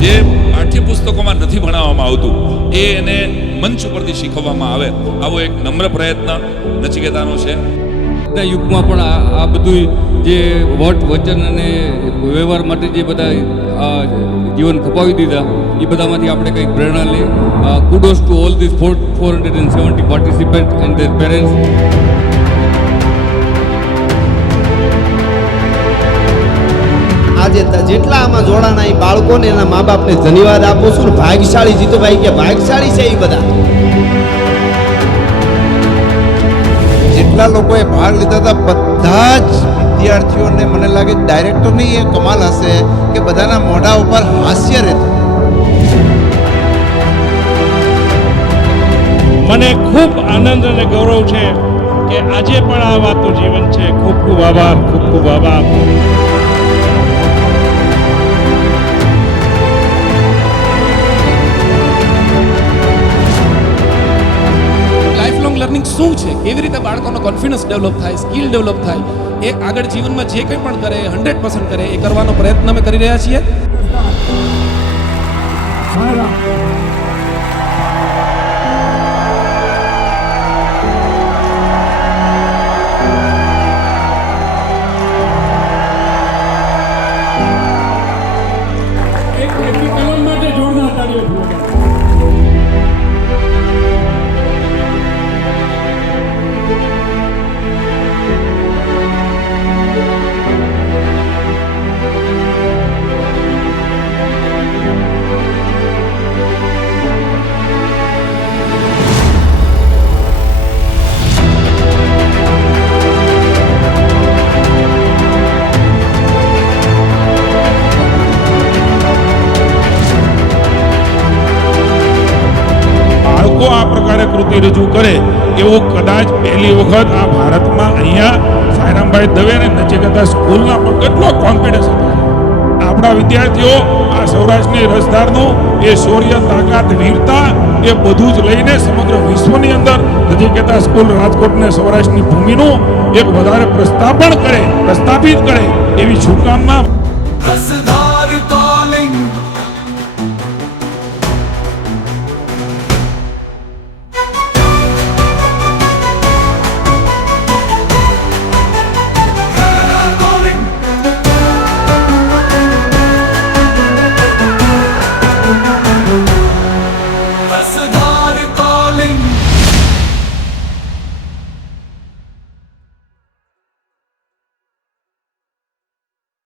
જે પાઠ્યપુસ્તકોમાં નથી ભણાવવામાં આવતું એ એને મંચ ઉપરથી શીખવવામાં આવે, આવો એક નમ્ર પ્રયત્ન નચિકેતાનો છે. યુગમાં પણ આ બધું જે વચન અને વ્યવહાર માટે જે બધા જીવન ખપાવી દીધા એ બધામાંથી આપણે કંઈક પ્રેરણા લઈએ. Kudos to all this 470 participant and their parents. આજે જેટલા આમાં જોડાણા એ બાળકોને એના મા બાપને ધન્યવાદ આપું છું. ભાગ્યશાળી જીતુભાઈ કે ભાગ્યશાળી છે એ બધા. જેટલા લોકોએ ભાગ લીધા હતા બધા જ વિદ્યાર્થીઓને મને લાગે ડાયરેક્ટરની એ કમાલ હશે કે બધાના મોઢા ઉપર હાસ્ય રહેતું. મને ખૂબ આનંદ અને ગૌરવ છે કે આજે પણ આ વાતનું જીવન છે. ખૂબ ખૂબ આભાર, ખૂબ ખૂબ આભાર. લર્નિંગ શું છે, કેવી રીતે બાળકોનો કોન્ફિડન્સ ડેવલપ થાય, સ્કિલ ડેવલપ થાય, એ આગળ જીવનમાં જે કંઈ પણ કરે 100% કરે એ કરવાનો પ્રયત્ન અમે કરી રહ્યા છીએ. કલમ માટે જોરદાર તાળીઓ. આ પ્રકારે કૃતિ રજૂ કરે એવું કદાચ પહેલી વખત આ ભારતમાં અહીંયા સાયરામભાઈ દવે અને નચિકેતા સ્કૂલના પણ કેટલો કોન્ફિડન્સ હતો. આપણા વિદ્યાર્થીઓ આ સૌરાષ્ટ્રની રસધારનું એ શૌર્ય, તાકાત, વીરતા એ બધું જ લઈને સમગ્ર વિશ્વની અંદર નચિકેતા સ્કૂલ રાજકોટને સૌરાષ્ટ્રની ભૂમિનું એક વધારે પ્રસ્થાપિત કરે એવી શુભકામના.